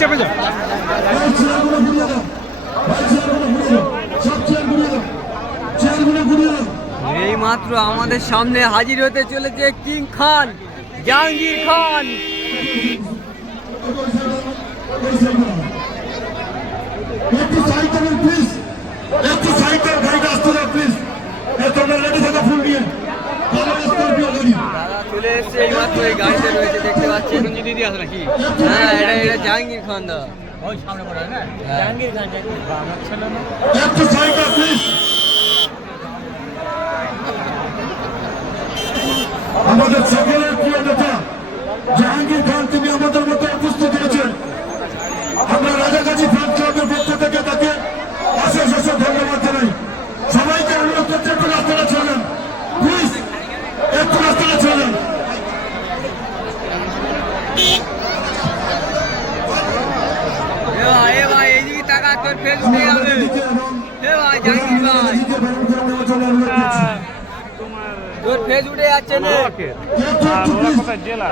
চেপে যা। এই মাত্র আমাদের সামনে হাজির হতে চলেছে কিং খান, জাহাঙ্গীর খান। দাদা চলে এসছে এই মাত্র, এই গাড়িতে রয়েছে দেখতে পাচ্ছেন। দিদি আছে নাকি? হ্যাঁ, এটা জাহাঙ্গীর খান দা। ওই সামনে পড়ে না জাহাঙ্গীর খান, আমার ছেলে না। আমাদের সকলের প্রিয় নেতা জাহাঙ্গীর খান তিনি আমাদের মধ্যে উপস্থিত হয়েছেন। আমরা রাজাগাছি ফ্যান ক্লাবের পক্ষ থেকে তাকে অশেষ অশেষ ধন্যবাদ জানাই। সবাইকে অনুরোধ করছে একটু রাস্তাটা ছেড়েন, প্লিজ একটু রাস্তাটা ছেড়েন। এ ভাই এইদিকে টাকা তোর ফেস উঠে যাবে। এ ভাই জাহাঙ্গীর ভাই, তোর ফেস উঠে যাচ্ছে না। জেলা